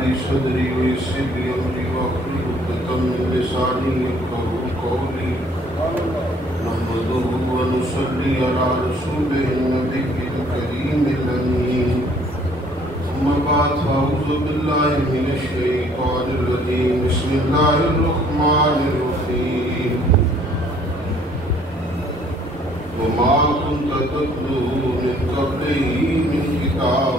لي صدري ويسر لي أمري واحلل عقدة من لساني يفقهوا قولي نحمده ونصلي على رسوله النبي الكريم الأمين ثم بعد فأعوذ بالله من الشيطان الرجيم بسم الله الرحمن الرحيم وما كنت تتلو من قبله من كتاب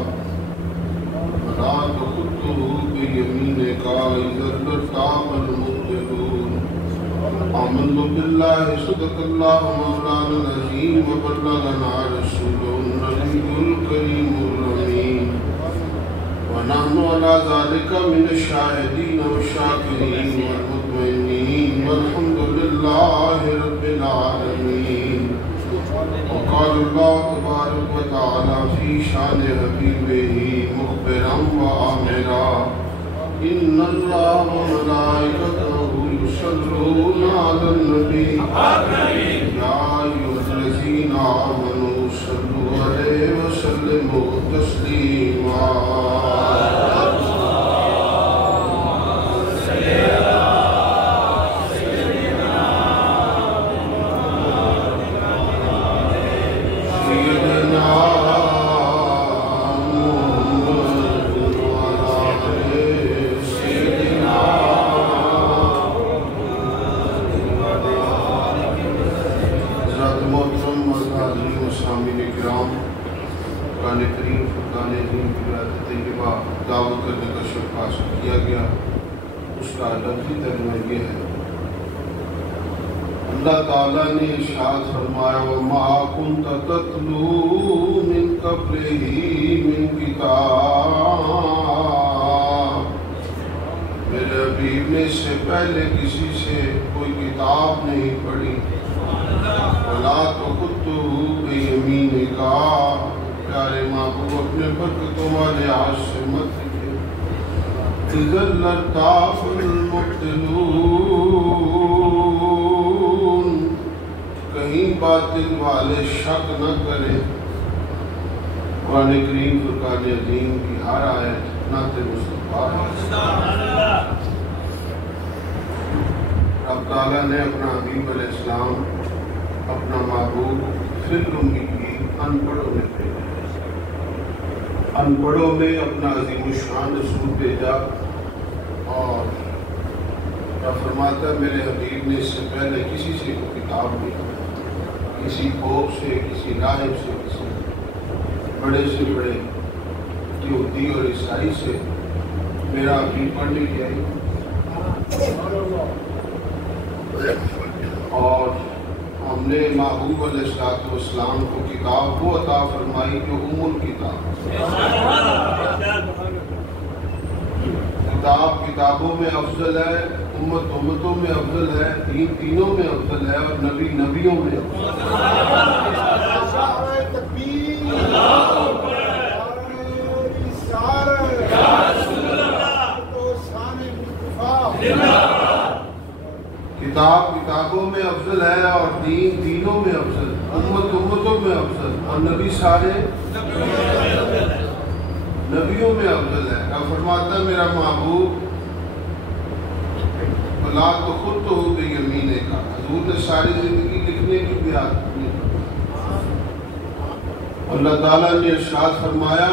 ولا تخطه بيمينك إذا لارتاب المبطلون آمنت بالله صدق الله مولانا العظيم وبلغنا رسوله النبي الكريم الأمين ونحن على ذلك من الشاهدين والشاكرين والمطمئنين والحمد لله رب العالمين. وقال الله تبارك وتعالى في شان حبيبه مخبرا وآمرا إن الله وملائكته يصلون على النبي يا أيها الذين آمنوا صلوا عليه وسلموا تسليما. دعوت کرنے کا شرف حاصل کیا گیا. اس کا لفظی ترجمہ یہ ہے اللہ تعالیٰ نے ارشاد فرمایا وَمَا كُنْتَ تَتْلُو مِنْ قَبْلِهِ مِنْ كِتَابٍ میرے حبیب نے اس سے پہلے کسی سے کوئی کتاب نہیں پڑھی. وَلَا تَخُطُّهُ بِيَمِينِكَ پیارے محبوب اپنے برکتوں والے ہاتھ سے مت لکھے. اِذًا لَارْتَابَ الْمُبْطِلُونَ کہیں باطل والے شک نہ کریں. قرآن کریم فرقان عظیم کی ہر آیت نعت مصطفیٰ ہے. رب تعالیٰ نے اپنا حبیب علیہ السلام اپنا محبوب فی الأمی کی ان پڑھوں میں بھیجا. ان پڑھوں میں اپنا عظیم الشان رسول بھیجا اور رب فرماتا ہے میرے حبیب نے اس سے پہلے کسی سے کوئی کتاب نہیں پڑھی. کسی پوپ سے, کسی راہب سے, کسی بڑے سے بڑے یہودی اور عیسائی سے میرا حبیب پڑھنے کی آئی. اور ہم نے محبوب علیہ السلام کو کتاب وہ عطا فرمائی جو الکتاب. کتاب کتابوں میں افضل ہے, امتوں میں افضل ہے, دین دینوں میں افضل ہے اور نبی نبیوں میں افضل ہے. کتاب کتابوں میں افضل ہے اور دین دینوں میں افضل, امتوں میں افضل اور نبی سارے نبیوں میں افضل ہے. اب فرماتا ہے میرا محبوب وَلَا تَخُطُّهُ بِيَمِينِكَ حضور نے ساری زندگی لکھنے کی بھی عادت نہیں. اللہ تعالیٰ نے ارشاد فرمایا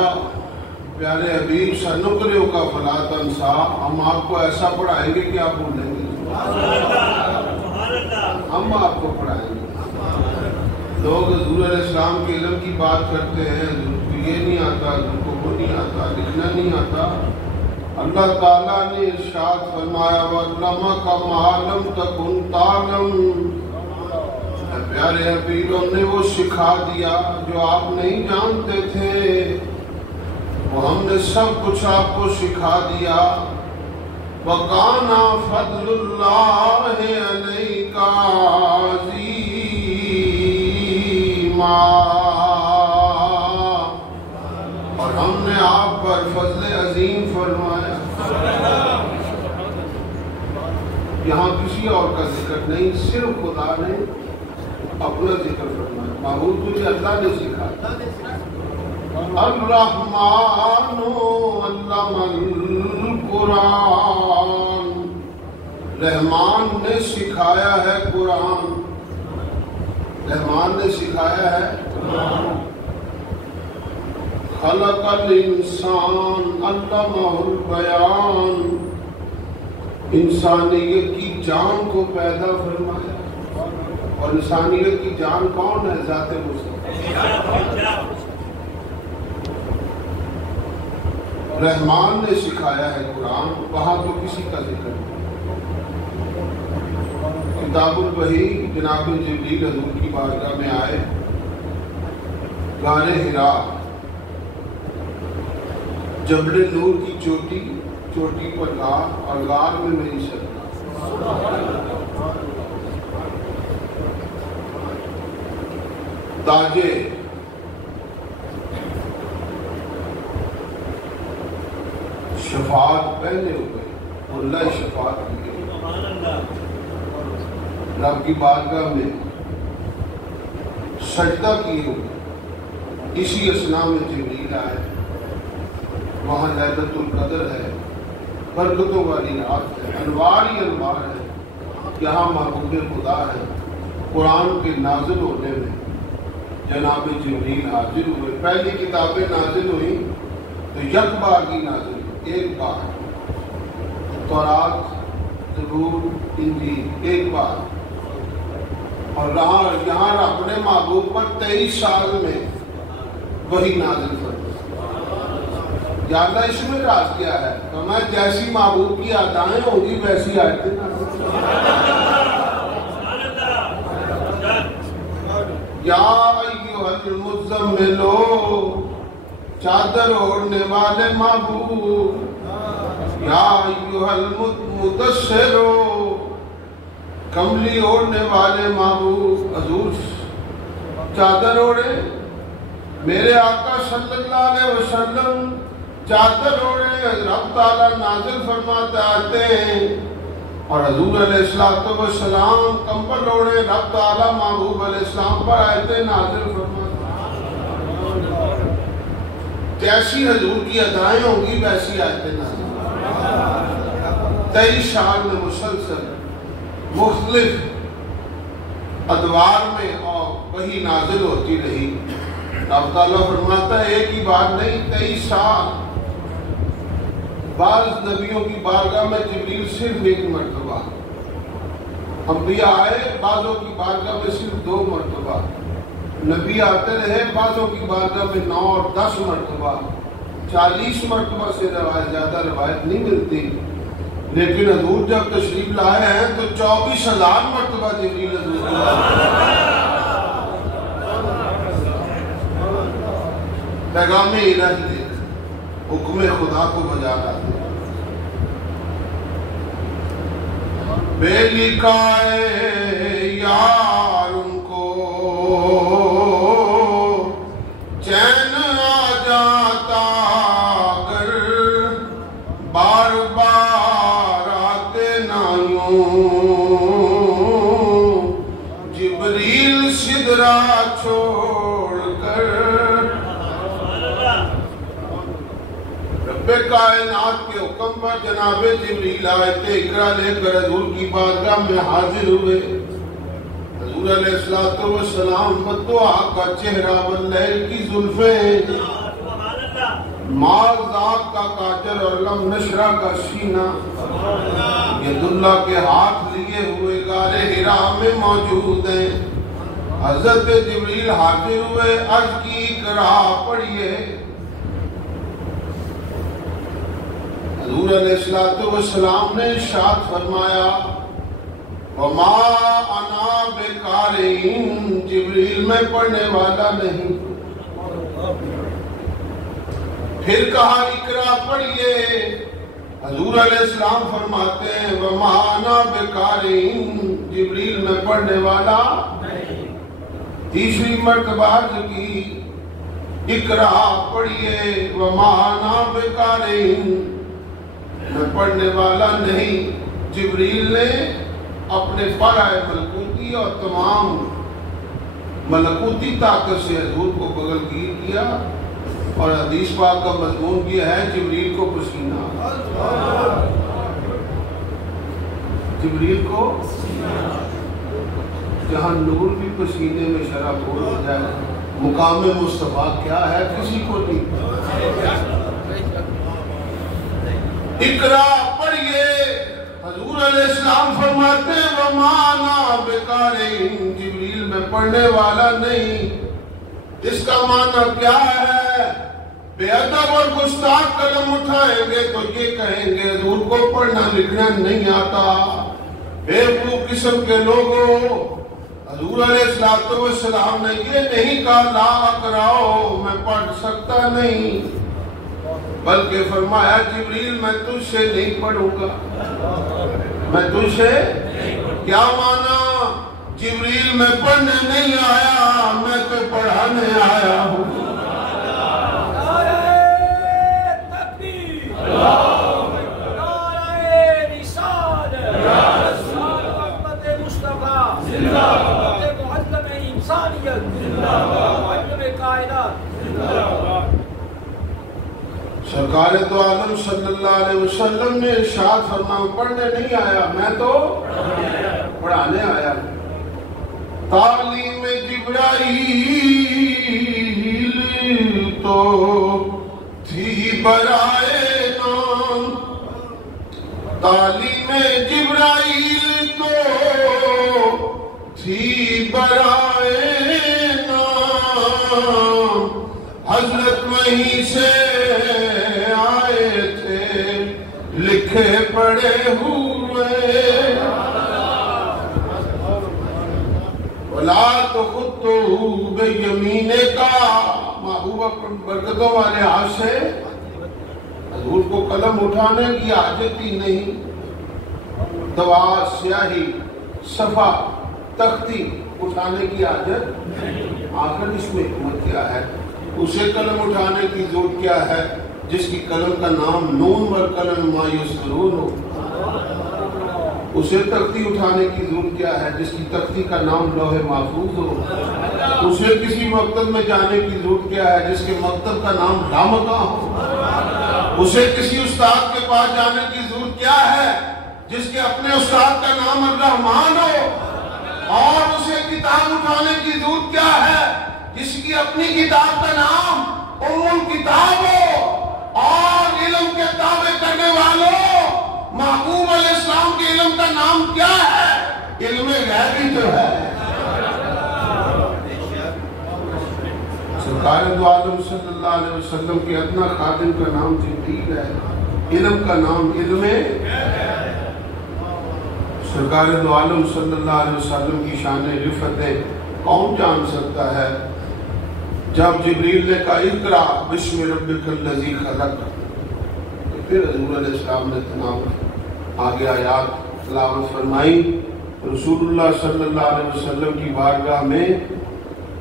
پیارے حبیب سَنُقْرِئُكَ فَلَا تَنْسَىٰ ہم آپ کو ایسا پڑھائیں گے کہ آپ بھولیں گے. ہم آپ کو پڑھائیں گے. لوگ حضور علیہ السلام کے علم کی بات کرتے ہیں, حضور کو یہ نہیں آتا, حضور کو وہ نہیں آتا, لکھنا نہیں آتا. اللہ تعالیٰ نے ارشاد فرمایا وَعَلَّمَكَ مَا لَمْ تَكُنْ تَعْلَمْ پیارے حبیب ہم نے وہ سکھا دیا جو آپ نہیں جانتے تھے. وہ ہم نے سب کچھ آپ کو سکھا دیا. وَكَانَ فَضْلُ اللَّهِ عَلَيْكَ عَظِيمًا اور ہم نے آپ پر فضل عظیم فرمایا. یہاں کسی اور کا ذکر نہیں, صرف خدا نے اپنا ذکر فرمایا. معبود تجھے اللہ نے سکھایا. الرحمن علم القرآن، رحمان نے سکھایا ہے قرآن، رحمان نے سکھایا ہے خلق الانسان علمہ البیان، انسانیت کی جان کو پیدا فرمایا، اور انسانیت کی جان کون ہے؟ ذات مصطفیٰ۔ رحمان نے سکھایا ہے قرآن، وہاں تو کسی کا ذکر نہیں۔ کتاب الوحی جناب جبریل حضور کی بارگاہ میں آئے، غار حرا، جبل نور کی چوٹی پر غار، اور غار میں میری سرکار، تاجے شفاعت پہنے ہوئے، اللہ شفاعت کی گئی، رب کی بارگاہ میں سجدہ کی ہوئی۔ اسی اثناء میں جبریل آئے، وہاں لیلۃ القدر ہے، برکتوں والی رات ہے، انوار ہی انوار ہے، یہاں محبوب خدا ہے۔ قرآن کے نازل ہونے میں جناب جبریل حاضر ہوئے۔ پہلی کتابیں نازل ہوئی تو یک بار کی نازل ہوئی، ایک بار، تورات، زبور، انجیل، ایک بار، اور یہاں رب نے محبوب پر 23 سال میں وہی نازل فرمائی۔ یا اللہ اس میں راز کیا ہے؟ فرمایا جیسی محبوب کی ادائیں ہوں گی ویسی آیتیں نازل۔ یا ایھا المزمل، چادر اوڑھنے والے محبوب، یا ایھا المدثر، کملی اوڑھنے والے محبوب۔ حضور چادر اوڑھے، میرے آقا صلی اللہ علیہ وسلم چادر اوڑھے، رب تعالیٰ نازل فرماتے آتے ہیں، اور حضور علیہ السلام کمبل اوڑھے، رب تعالیٰ محبوب علیہ السلام پر آیتیں نازل فرماتے۔ جیسی حضور کی ادائیں ہوں گی ویسی آیتیں نازل۔ 23 سال میں مسلسل مختلف ادوار میں اور وہی نازل ہوتی رہی۔ رب تعالیٰ فرماتا ہے ایک ہی بار نہیں، 23 سال۔ بعض نبیوں کی بارگاہ میں جبریل صرف ایک مرتبہ، انبیاء آئے بعضوں کی بارگاہ میں صرف 2 مرتبہ، نبی آتے رہے بعضوں کی بارگاہ میں 9 اور 10 مرتبہ، 40 مرتبہ سے زیادہ روایت نہیں ملتی۔ لیکن حضور جب تشریف لائے ہیں تو 24,000 مرتبہ جبریل حضور کو پیغام الہی دے، حکم خدا کو بجا لاتے۔ بے لکھائے یار ان کو چین آ جاتا، اگر بار بار آتے نہ یوں جبریل سدرا چھوڑ کر۔ رب کائنات کے حکم پر جناب جبریل آیت اقرا لے کر حضور کی بارگاہ میں حاضر ہوئے۔ حضور علیہ السلام مدعا کا چہرہ واللیل کی زلفیں، مارزات کا کاجل اور لم نشرہ کا سینہ، ید اللہ کے ہاتھ لیے ہوئے غار حرا میں موجود ہیں۔ حضرت جبریل حاضر ہوئے، عرض کی اقرا پڑھیے۔ حضور علیہ السلام نے ارشاد فرمایا وما انا بقارئ، جبریل میں پڑھنے والا نہیں۔ پھر کہا اقرا پڑھیے۔ حضور علیہ السلام فرماتے ہیں وما انا بقارئ، جبریل میں پڑھنے والا نہیں۔ تیسری مرتبہ عرض کی اقرا پڑھیے، وما انا بقارئ، میں پڑھنے والا نہیں۔ جبریل نے اپنے پرائے ملکوتی اور تمام ملکوتی طاقت سے حضور کو بغل گیر کیا، اور حدیث پاک کا مضمون یہ ہے جبریل کو پسینہ، جبریل کو جہاں نور بھی پسینے میں شراب ہو جائے، مقام مصطفیٰ کیا ہے کسی کو نہیں۔ اقرا پڑھئے، حضور علیہ السلام فرماتے ہیں وَمَا أَنَا بِقَارِئٍ، جبریل میں پڑھنے والا نہیں۔ اس کا معنی کیا ہے؟ بے ادب اور گستاخ قلم اٹھائیں گے تو یہ کہیں گے حضور کو پڑھنا لکھنا نہیں آتا۔ بے وقوف قسم کے لوگوں، حضور علیہ السلام نے یہ نہیں کہا لا اقرأ، میں پڑھ سکتا نہیں، بلکہ فرمایا جبریل میں تجھ سے نہیں پڑھوں گا، میں تجھ سے کیا مانا؟ جبریل میں پڑھنے نہیں آیا، میں تو پڑھانے آیا ہوں۔ سرکار دو عالم صلی اللہ علیہ وسلم نے ارشاد فرمایا پڑھنے نہیں آیا، میں تو پڑھانے آیا ہوں۔ تعلیم جبرائیل تو تھی برائے نام، تعلیم جبرائیل تو تھی برائے نام، حضرت وہیں سے آئے تھے لکھے پڑے ہوئے، وَلَا تَخُطُّهُ بِيَمِينِكَ، محبوب برکتوں والے ہاتھ سے حضور کو قلم اٹھانے کی حاجت ہی نہیں، دوا سیاہی صفا تختی اٹھانے کی حاجت، آخر اس میں حکمت کیا ہے؟ اسے قلم اٹھانے کی ضرورت کیا ہے جس کی قلم کا نام نون والقلم ما یسطرون ہو؟ اسے تختی اٹھانے کی ضرورت کیا ہے جس کی تختی کا نام لوح محفوظ ہو؟ اسے کسی مکتب میں جانے کی ضرورت کیا ہے جس کے مکتب کا نام لامکاں ہو؟ اسے کسی استاد کے پاس جانے کی ضرورت کیا ہے جس کے اپنے استاد کا نام الرحمن ہو؟ اور اسے کتاب اٹھانے کی ضرورت کیا ہے جس کی اپنی کتاب کا نام ام الکتاب ہو؟ اور علم کے دعوے کرنے والوں، محبوب علیہ السلام کے علم کا نام کیا ہے؟ علم غیبی تو ہے۔ سرکار دو عالم صلی اللہ علیہ وسلم کے ادنا خادم کا نام جبریل ہے، علم کا نام علم ہے۔ سرکار دو عالم صلی اللہ علیہ وسلم کی شان رفتیں کون جان سکتا ہے؟ جب جبریل نے کہا اقرا بسم ربک الذی خلق، تو پھر حضور علیہ السلام نے تناول آگے آیات تلاوت فرمائی۔ رسول اللہ صلی اللہ علیہ وسلم کی بارگاہ میں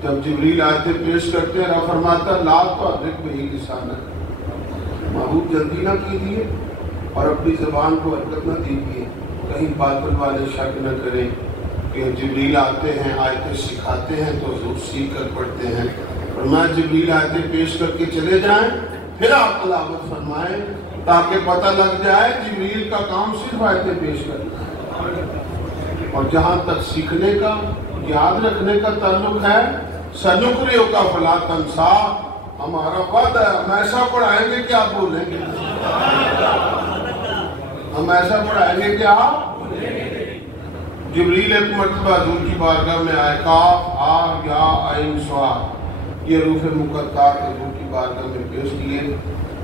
جب جبریل آیتیں پیش کرتے ہیں فرماتا لا تحرک بہ لسانک، محبوب جلدی نہ کیجیے اور اپنی زبان کو حرکت نہ دیجیے، کہیں باطل والے شک نہ کریں کہ جبریل آتے ہیں آیتیں سکھاتے ہیں تو حضور سیکھ کر پڑھتے ہیں، فرمایا جبریل آیتیں پیش کر کے چلے جائیں پھر آپ تلاوت فرمائیں تاکہ پتہ لگ جائے جبریل کا کام صرف آیتیں پیش کرنا ہے، اور جہاں تک سیکھنے کا یاد رکھنے کا تعلق ہے سنقرئک فلا تنسا، ہمارا وعدہ ہے ہم ایسا پڑھائیں گے کہ آپ بھولیں گے، ہم ایسا پڑھائیں گے کہ آپ جبریل ایک مرتبہ حضور کی بارگاہ میں آئے، کاف ہا یا عین صاد، یہ حروف مقطعات حضور کی بارگاہ میں پیش کیے۔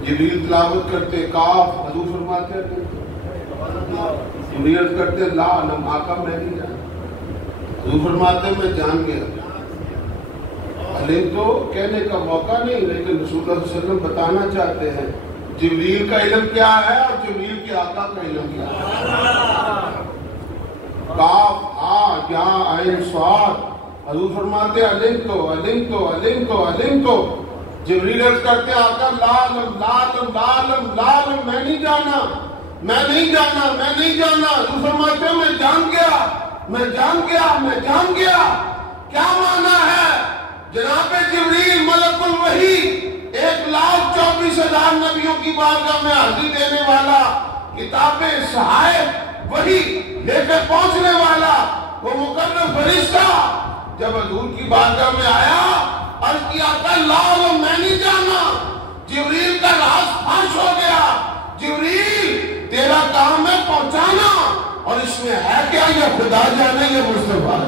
جبریل تلاوت کرتے کاف، حضور فرماتے ہیں جبریل کرتے لا علم، آقا میں نہیں جانا، حضور فرماتے ہیں میں جان گیا۔ علم تو کہنے کا موقع نہیں، لیکن رسول اللہ صلی اللہ علیہ وسلم بتانا چاہتے ہیں جبریل کا علم کیا ہے اور جبریل کے آقا کا علم کیا ہے۔ کاف ہا یا عین صاد، حضور فرماتے علم تو علم تو علم تو علم تو، جبریل عرض کرتے آقا لا علم لا علم لا علم لا علم، میں نہیں جانا میں نہیں جانا میں نہیں جانا، حضور فرماتے ہیں میں جان گیا میں جان گیا میں جان گیا۔ کیا معنی ہے؟ جناب جبریل ملک الوحی 1,24,000 نبیوں کی بارگاہ میں حاضری دینے والا، کتابیں صحائف وہی لے کے پہنچنے والا، وہ مقرر فرشتہ جب حضور کی بارگاہ میں آیا، عرض کیا تھا لا میں نہیں جانا، جبریل کا راز فاش ہو گیا، جبریل تیرا کام ہے پہنچانا، اور اس میں ہے کیا؟ یہ خدا جانے، یہ مصطفیٰ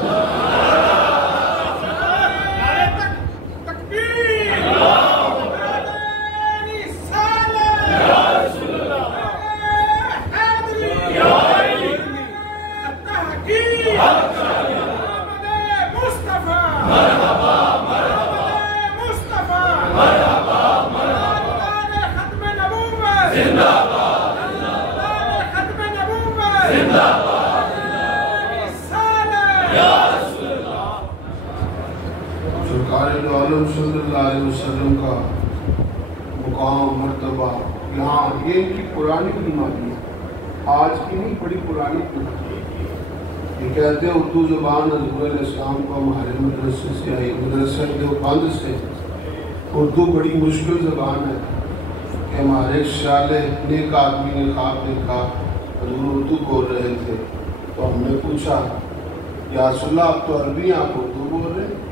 صلی اللہ علیہ وسلم کا مقام مرتبہ یہاں، یہ ان کی پرانی بیماری ہے، آج کی نہیں، بڑی پرانی بیماری ہے۔ یہ کہتے ہیں اردو زبان حضور علیہ السلام کو ہمارے مدرسے سے آئی، مدرسہ دیوبند سے۔ اردو بڑی مشکل زبان ہے کہ ہمارے صالح نیک آدمی نے خواب دیکھا حضور اردو بول رہے تھے، تو ہم نے پوچھا یا رسول اللہ آپ تو عربی ہیں، آپ اردو بول رہے ہیں؟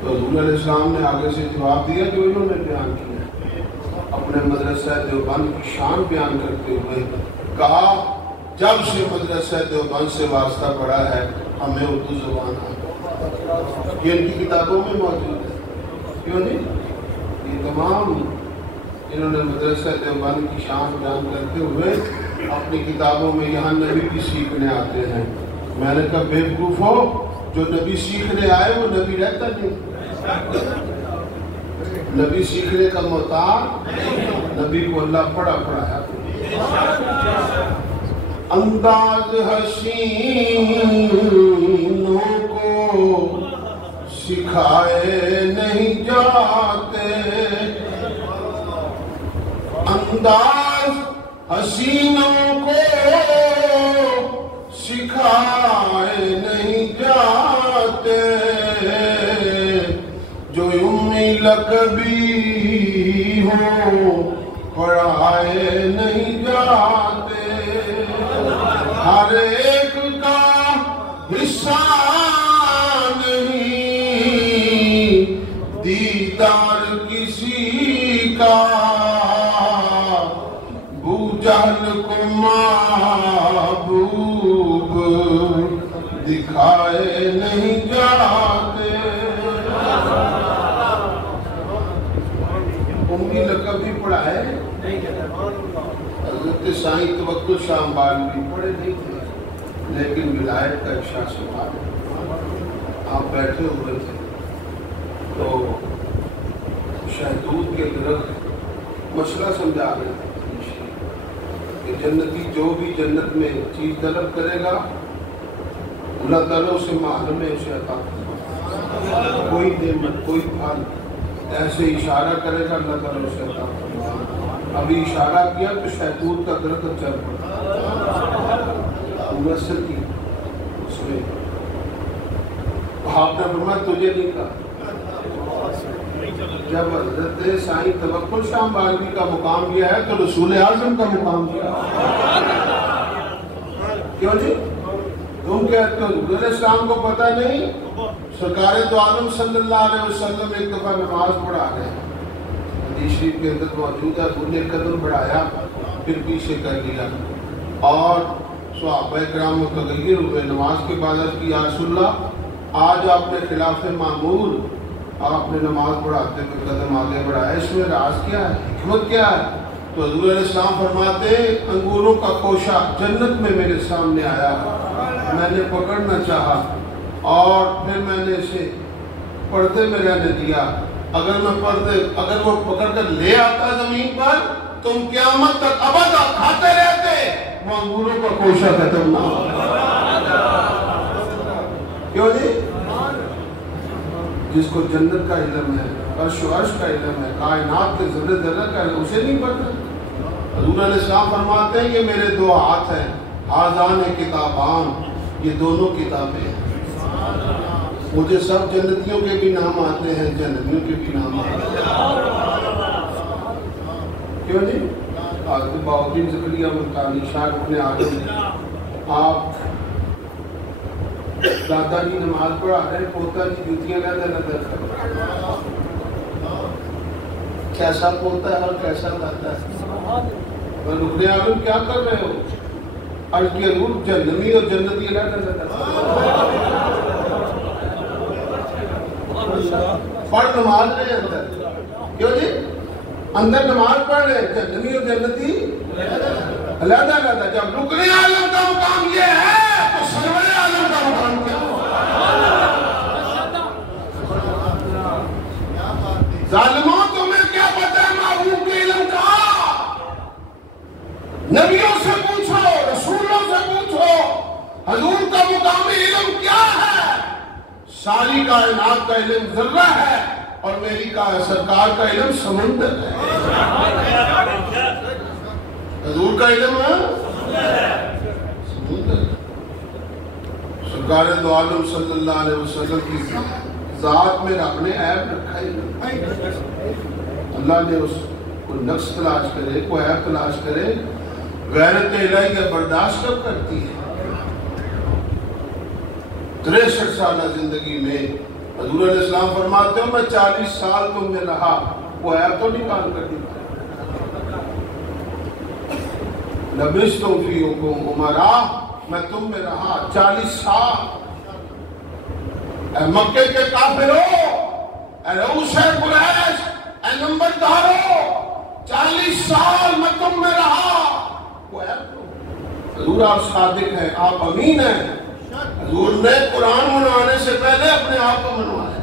تو حضور علیہ السلام نے آگے سے جواب دیا جو انہوں نے بیان کیا، اپنے مدرسہ دیوبند کی شان بیان کرتے ہوئے کہا جب سے مدرسہ دیوبند سے واسطہ پڑا ہے ہمیں اردو زبان آتا، یہ ان کی کتابوں میں موجود ہے، کیوں نہیں؟ یہ تمام انہوں نے مدرسہ دیوبند کی شان بیان کرتے ہوئے اپنی کتابوں میں یہاں نبی بھی سیکھنے آتے ہیں۔ میں نے کہا بے وقوف ہو، جو نبی سیکھنے آئے وہ نبی رہتا نہیں، نبی سیکھنے کا محتاج، نبی کو اللہ پڑھایا۔ انداز حسینوں کو سکھائے نہیں جاتے، انداز حسینوں کو سکھائے نہیں جاتے، جو امی لقبی ہو پڑھائے نہیں جاتے، ہر ایک کا حصہ نہیں دیدار کسی کا، بو جہل کو محبوب دکھائے نہیں جاتے۔ امی لقب بھی پڑھا ہے، حضرت سائیں توکل شاہ امبالوی پڑھے نہیں تھے، لیکن ولایت کا اکشا سوال آپ بیٹھے ہوئے تھے تو شہدود کے درخت مسئلہ سمجھا رہے تھے کہ جنتی جو بھی جنت میں چیز طلب کرے گا اللہ تعالیٰ اسے معلوم ہے، اسے عطا کرے گا، کوئی نعمت کوئی پھل ایسے اشارہ کرے گا اللہ تعالیٰ اسے عطا کرے گا۔ ابھی اشارہ کیا تو شہدود کا درخت چل پڑا، مبصر کی اس میں آپ نے فرمایا تجھے نہیں کہا۔ جب حضرت سائیں توکل شاہ امبالوی کا مقام کیا ہے تو رسول اعظم کا مقام کیا، کیوں جی؟ تم کہتے ہو حضور علیہ السلام کو پتہ نہیں؟ سرکار دو عالم صلی اللہ علیہ وسلم ایک دفعہ نماز پڑھا رہے ہیں، حدیث شریف کے اندر موجود ہے، حضور نے قدم بڑھایا پھر پیچھے کر لیا، اور صحابہ کرام متغیر ہوئے، نماز کے بعد عرض کی یا رسول اللہ آج آپ نے خلاف معمول آپ نے نماز پڑھاتے ہوئے قدم آگے بڑھایا، اس میں راز کیا ہے، حکمت کیا ہے؟ تو حضور علیہ السلام فرماتے انگوروں کا کوشہ جنت میں میرے سامنے آیا، میں نے پکڑنا چاہا اور پھر میں نے اسے پردے میں رہنے دیا، اگر وہ پکڑ کر لے آتا زمین پر تم قیامت تک ابد کھاتے رہتے، وہ انگوروں کا کوشہ ختم نہ ہوتا۔ کیوں جی؟ جس کو جنت کا علم ہے، عرش و عرش کا علم ہے، کائنات کے ذرے ذرے کا علم، اسے نہیں پڑھتا۔ حضور علیہ السلام فرماتے ہیں یہ میرے دو ہاتھ ہیں، ہذان کتابان، یہ دونوں کتابیں ہیں، مجھے سب جنتیوں کے بھی نام آتے ہیں، جنتیوں کے بھی نام آتے ہیں۔ کیوں جی؟ حضرت بہاؤالدین زکریا ملتانی شاہ اپنے عالم، آپ دادا جی نماز پڑھا رہے، پوتا جی جوتیاں لے کیسا پوتا ہے اور کیسا دادا ہے؟ رکن عالم کیا کر رہے ہو؟ عرض کی حضور جہنمی اور جنتی پڑھ نماز رہے اندر، کیوں جی؟ اندر نماز پڑھ رہے، جہنمی اور جنتی علیحدہ علیحدہ۔ جب رکن عالم کا مقام یہ ہے تو سرور عالم کا مقام کیا ہو؟ ظالموں تمہیں کیا پتہ ہے معروف کے علم کا؟ نبیوں سے پوچھو، رسولوں سے پوچھو، حضور کا مقام علم کیا ہے؟ ساری کائنات کا علم ذرہ ہے اور میری سرکار کا علم سمندر ہے۔ حضور کا علم سمندر ہے۔ سرکار دو عالم صلی اللہ علیہ وسلم کی ذات میں رب نے عیب رکھا ہی نہیں۔ اللہ نے اس کو نقص تلاش کرے، کوئی عیب تلاش کرے، غیرت الہیہ برداشت کب کرتی ہے؟ 63 سالہ زندگی میں حضور علیہ السلام فرماتے ہو میں 40 سال تم میں رہا، وہ عیب تو نہیں کام کرتی۔ لبثتم فیکم عمرا، میں تم میں رہا 40 سال۔ اے مکے کے کافرو، اے رؤوس قریش، اے نمبردارو، 40 سال میں تم میں رہا، وہ عیب تو؟ حضور آپ صادق ہیں، آپ امین ہیں۔ حضور نے قرآن منوانے سے پہلے اپنے آپ کو منوایا،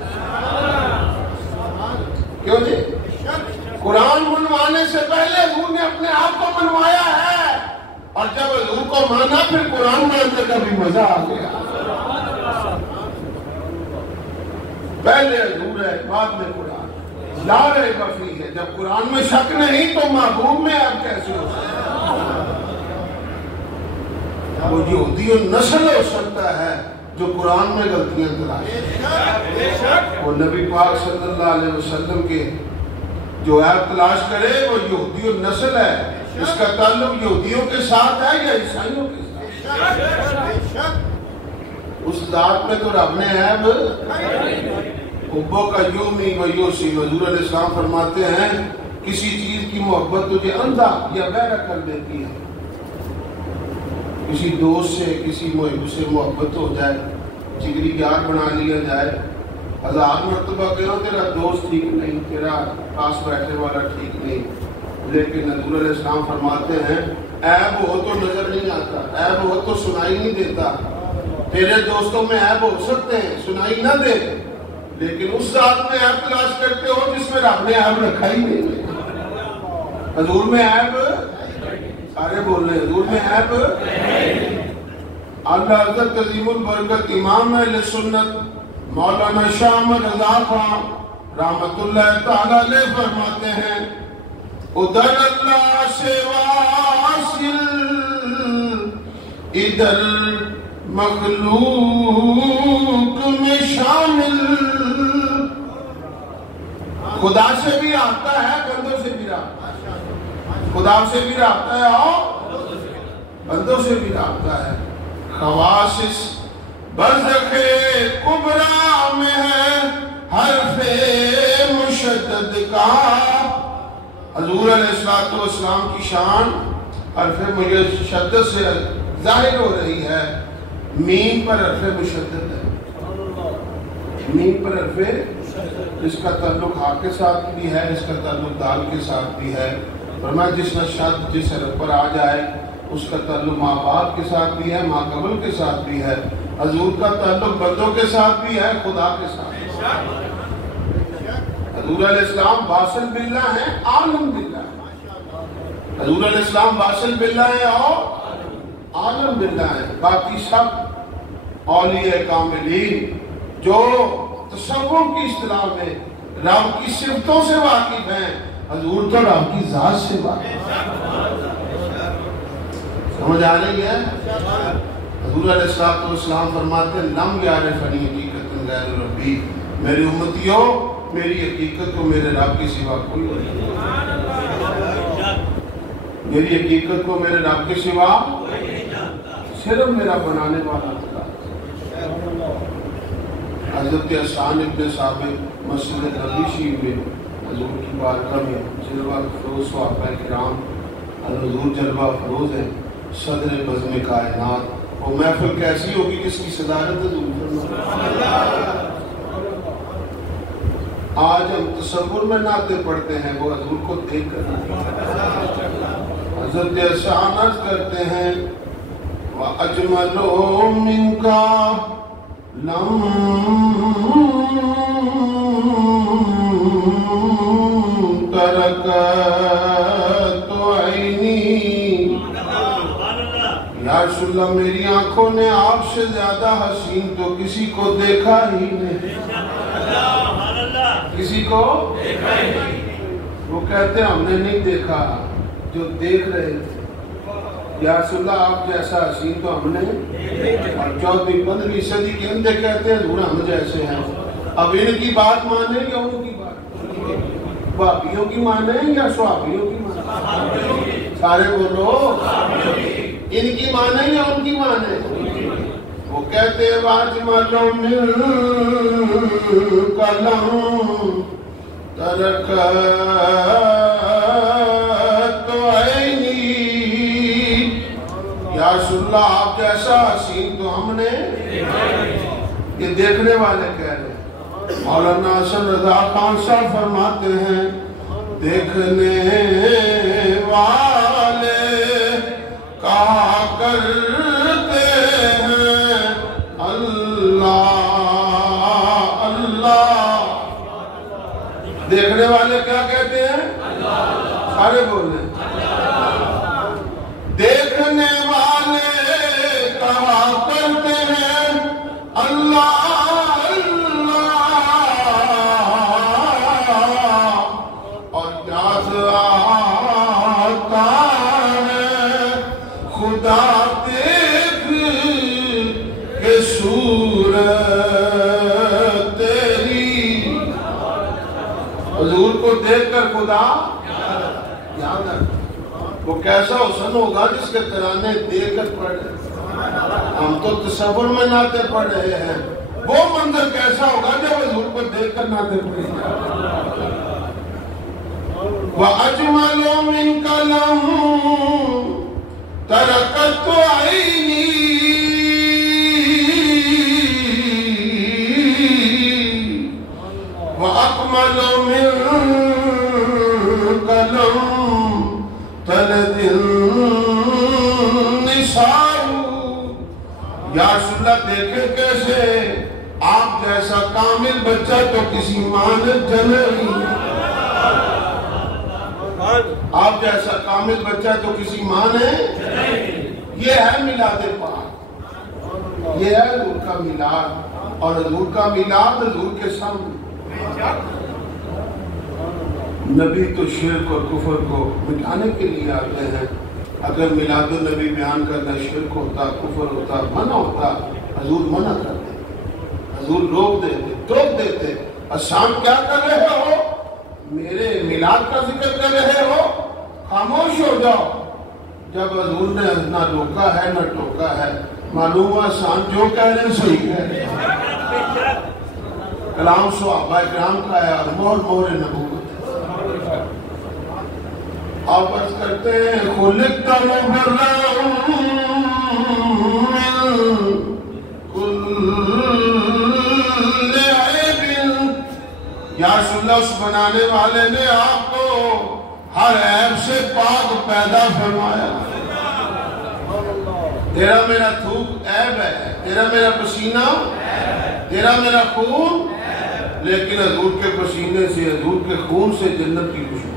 کیوں جی؟ قرآن منوانے سے پہلے حضور نے اپنے آپ کو منوایا ہے، اور جب حضور کو مانا پھر قرآن ماننے کا بھی مزہ آ گیا۔ پہلے حضور ہے بعد میں قرآن، لا ریب فیہ ہے۔ جب قرآن میں شک نہیں تو محبوب میں آپ کیسے ہو سکتے؟ وہ یہودی نسل ہو سکتا ہے جو قرآن میں غلطیاں تلاش، وہ نبی پاک صلی اللہ علیہ وسلم کے جو عیب تلاش کرے وہ یہودی نسل ہے۔ اس کا تعلق یہودیوں کے ساتھ ہے یا عیسائیوں کے ساتھ؟ اس ذات میں تو رب نے عیب حبو کا یومی و یوسی۔ حضور علیہ السلام فرماتے ہیں کسی چیز کی محبت تجھے اندھا یا بہرا کر دیتی ہے۔ کسی دوست سے کسی محب سے محبت ہو جائے، جگری یار بنا لیا جائے، 1000 مرتبہ کہو تیرا دوست ٹھیک نہیں، تیرا پاس بیٹھنے والا ٹھیک نہیں، لیکن حضور علیہ السلام فرماتے ہیں عیب ہو تو نظر نہیں آتا، عیب ہو تو سنائی نہیں دیتا۔ تیرے دوستوں میں عیب ہو سکتے ہیں، سنائی نہ دے، لیکن اس ذات میں عیب تلاش کرتے ہو جس میں رب نے عیب رکھا ہی نہیں۔ حضور میں عیب، سارے بول رہے ہیں حضور میں عیب۔ اللہ حضرت عظیم البرکت امام اہل سنت مولانا شاہ احمد رضا خان رحمت اللہ تعالیٰ علیہ فرماتے ہیں ادھر اللہ سے واصل ادھر مخلوق میں شامل۔ خدا سے بھی رابطہ ہے، بندوں سے بھی رابطہ ہے، خدا سے بھی رابطہ ہے اور بندوں سے بھی رابطہ ہے۔ خواص برزخ کبریٰ میں ہے حرف مشدد کا۔ حضور علیہ السلام کی شان حرف مشدد سے ظاہر ہو رہی ہے۔ میم پر حرف مشدد ہے، میم پر حرف، اس کا تعلق ہا کے ساتھ بھی ہے، اس کا تعلق دال کے ساتھ بھی ہے۔ فرمایا جس شد جس حرف پر آ جائے اس کا تعلق ماں باپ کے ساتھ بھی ہے، ماں قبل کے ساتھ بھی ہے۔ حضور کا تعلق بندوں کے ساتھ بھی ہے، خدا کے ساتھ۔ حضور علیہ السلام واصل باللہ ہیں، عالم باللہ ہیں۔ حضور علیہ السلام واصل باللہ ہیں اور عالم باللہ ہیں۔ باقی سب اولیاء کاملین جو تصور کی اصطلاح میں رب کی صفتوں سے واقف ہیں، حضور تو رب کی ذات سے واقف ہیں۔ سمجھ آ رہی ہے؟ حضور علیہ السلام فرماتے ہیں لم یعرفنی حقیقت غیر ربی، میری امتیوں میری حقیقت کو میرے رب کی سوا کوئی نہیں۔ میری حقیقت کو میرے رب کے سوا صرف میرا بنانے والا تھا۔ حضرت حسان ابن ثابت مسجد نبی شریف میں حضور کی بارگاہ میں جلوہ افروز صحابہ کرام حضور جلوہ افروز ہیں، صدر بزم کائنات۔ وہ محفل کیسی ہوگی جس کی صدارت حضور فرمائے۔ آج ہم تصور میں نعتیں پڑھتے ہیں، وہ حضور کو دیکھ کر حضرت حسان عرض کرتے ہیں وَأَجْمَلُ مِنْكَ لَمْ تَرَكَتُ عَيْنِي، یا رسول اللہ میری آنکھوں نے آپ سے زیادہ حسین تو کسی کو دیکھا ہی نہیں، کسی کو دیکھا ہی نہیں۔ وہ کہتے ہیں ہم نے نہیں دیکھا، جو دیکھ رہے تھے۔ یا رسول اللہ آپ جیسا حسین تو ہم نے، اور 14ویں 15ویں صدی کے اندر کہتے ہیں حضور ہم جیسے ہیں۔ اب ان کی بات مانیں یا ان کی بات؟ بھابیوں کی مانیں یا صحابیوں کی مانیں؟ سارے بولو، ان کی مانیں یا ان کی مانیں؟ وہ کہتے ہیں وَأَجْمَلُ مِنْكَ لَمْ تَرَكَتُ عَيْنِي، یا رسول اللہ آپ جیسا حسین تو ہم نے، یہ دیکھنے والے کہہ رہے ہیں۔ مولانا حسن رضا خان صاحب فرماتے ہیں دیکھنے والے کہا کرتے ہیں اللہ اللہ، دیکھنے والے کیا کہتے ہیں؟ سارے بول رہے ہیں دیکھنے والے کہا کرتے ہیں اللہ اللہ، اور یاد آتا ہے خدا دیکھ کے صورت تیری، حضور کو دیکھ کر خدا یاد آتا۔ وہ کیسا حسن ہوگا جس کے ترانے دیکھ کر پڑھے، ہم تو تصور میں نعتیں پڑھ رہے ہیں، وہ منظر کیسا ہوگا جب حضور کو دیکھ کر نعتیں پڑھیں۔ وَأَجْمَلُ مِنْكَ لَمْ تَرَكَتُ عَيْنِي، وَأَكْمَلُ مِنْكَ لَمْ تَلِدِ النِّسَاءُ، یا رسول اللہ دیکھیں کیسے آپ جیسا کامل بچہ تو کسی ماں نے جنے نہیں، آپ جیسا کامل بچہ تو کسی ماں نے، یہ ہے میلاد پاک، یہ ہے حضور کا میلاد، اور حضور کا میلاد حضور کے سامنے۔ نبی تو شرک اور کفر کو مٹانے کے لیے آتے ہیں۔ اگر میلاد النبی بیان کرنا شرک ہوتا، کفر ہوتا، منع ہوتا، حضور منع کرتے، حضور روک دیتے، ٹوک دیتے۔ حسان کیا کر رہے ہو؟ میرے میلاد کا ذکر کر رہے ہو؟ خاموش ہو جاؤ۔ جب حضور نے نہ روکا ہے نہ ٹوکا ہے، معلوم ہوا حسان جو کہہ رہے ہیں صحیح کہہ رہے ہیں۔ کلام صحابہ کرام کا ہے اور مہر نبوت۔ آپ عرض کرتے ہیں خلقت مبرأ من کل عیب، یا رسول اللہ اس بنانے والے نے آپ کو ہر عیب سے پاک پیدا فرمایا۔ تیرا میرا تھوک عیب ہے، تیرا میرا پسینہ، تیرا میرا خون، لیکن حضور کے پسینے سے، حضور کے خون سے جنت کی خوشبو۔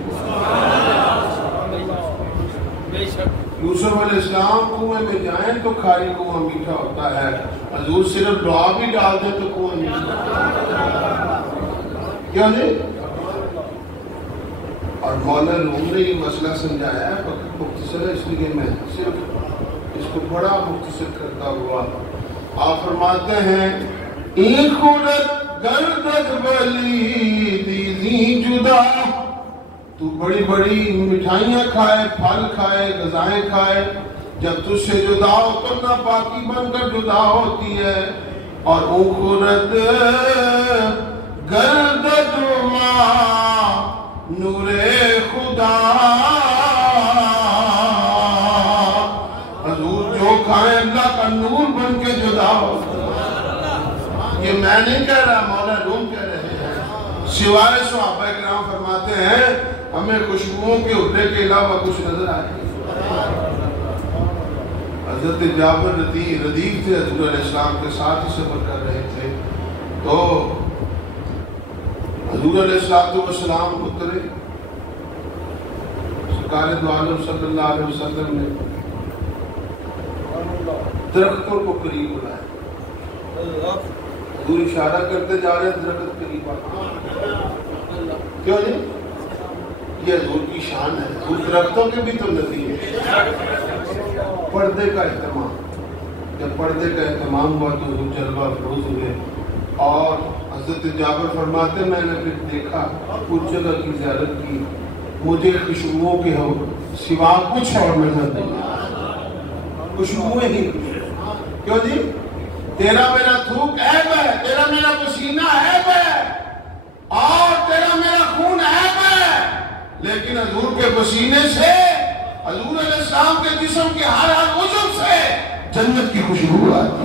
یوسف علیہ السلام کنویں میں جائیں تو کھاری کنواں میٹھا ہوتا ہے، حضور صرف دعا بھی ڈال دیں تو کنواں میٹھا، کیا جی؟ اور مولا روم نے یہ مسئلہ سمجھایا ہے، وقت مختصر ہے اس لیے میں صرف اس کو بڑا مختصر کرتا ہوا آپ فرماتے ہیں این خورت گردت بلی دیزی جدا تو بڑی بڑی مٹھائیاں کھائے، پھل کھائے، غذائیں کھائے، جب تجھ سے جدا ہو تو ناپاکی بن کر جدا ہوتی ہے، اور اون خورد گردد ماں نور خدا، حضور جو کھائیں اللہ کا نور بن کے جدا ہو۔ یہ میں نہیں کہہ رہا، مولا روم کہہ رہے ہیں۔ سوائے صحابہ کرام فرماتے ہیں ہمیں خوشبوؤں کے اٹھنے کے علاوہ کچھ نظر آئے۔ حضرت جابر ردیف تھے، حضور علیہ السلام کے ساتھ ہی سفر کر رہے تھے، تو حضور علیہ السلام اترے، سرکار دو عالم صلی اللہ علیہ وسلم نے درختوں کو قریب بلایا، حضور اشارہ کرتے جا رہے ہیں درخت قریب آ، کیوں نہیں؟ یہ حضور کی شان ہے، حضور درختوں کے بھی تو نظیر ہے۔ پردے کا اہتمام، جب پردے کا اہتمام ہوا تو حضور جلوہ افروز ہوئے، اور حضرت جابر فرماتے میں نے پھر دیکھا اس جگہ کی زیارت کی، مجھے خوشبوؤں کے ہو سوا کچھ اور نظر نہیں، خوشبوئیں ہی، کیوں جی؟ تیرا میرا تھوک عیب ہے، تیرا میرا پسینہ عیب ہے، اور تیرا میرا خون عیب ہے، لیکن حضور کے پسینے سے، حضور علیہ السلام کے جسم کے ہر عضو سے جنت کی خوشبو آتی ہے۔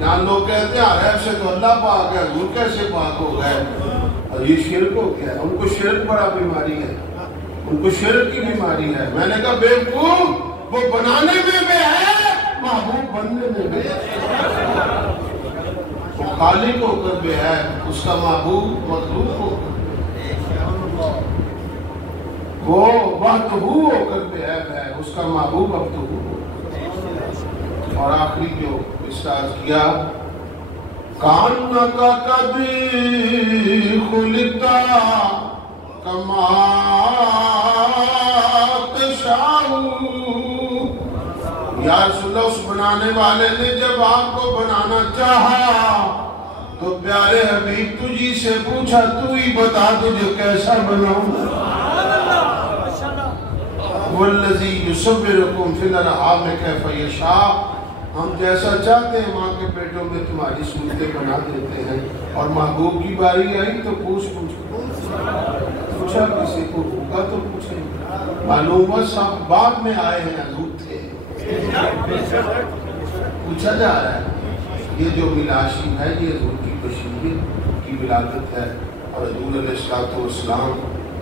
یہاں لوگ کہتے ہیں عیب سے تو اللہ پاک ہے، حضور کیسے پاک ہو گئے؟ اور یہ شرک ہو گیا ہے، ان کو شرک بڑا بیماری ہے، ان کو شرک کی بیماری ہے۔ میں نے کہا بیوقوف، وہ بنانے میں بھی ہے، محبوب بننے میں بھی ہے، وہ خالق ہو کر بھی ہے، اس کا محبوب مخلوق ہو کر بھی ہے، وہ وحدہ ہو کر بھی ہے، اس کا محبوب عبدہ ہو۔ اور آخری جو استعاذ کیا، کانک کبھی خلتا کما تشاء، یا رسول اللہ، اس بنانے والے نے جب آپ کو بنانا چاہا تو پیارے حبیب تجھی سے پوچھا تو ہی بتا تجھے کیسا بناؤں۔ والذی یصورکم فی الارحام کیف یشاء، ہم جیسا چاہتے ہیں ماں کے پیٹوں میں تمہاری صورتیں بنا دیتے ہیں۔ اور محبوب کی باری آئی تو پوچھا کسی کو ہوگا تو پوچھیں، معلوم ہوا سب بعد میں آئے ہیں، حضور تھے، پوچھا جا رہا ہے۔ یہ جو ملاشی ہے یہ حضور کی بشریت کی ولادت ہے، اور حضور علیہ السلام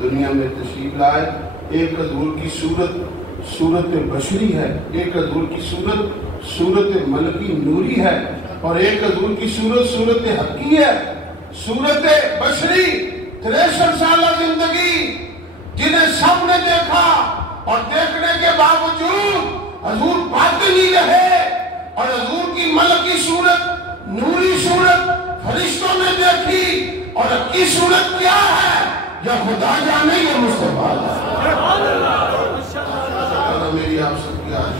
دنیا میں تشریف لائے۔ ایک حضور کی صورت بشری ہے، ایک حضور کی صورت ملکی نوری ہے، اور ایک حضور کی صورت حقی ہے۔ صورت بشری 63 سالہ زندگی جنہیں سب نے دیکھا، اور دیکھنے کے باوجود حضور باطنی رہے، اور حضور کی ملکی صورت، نوری صورت فرشتوں نے دیکھی، اور حقی صورت کیا ہے یا خدا جانے یا مصطفیٰ جانے۔ میری آپ سب کی آج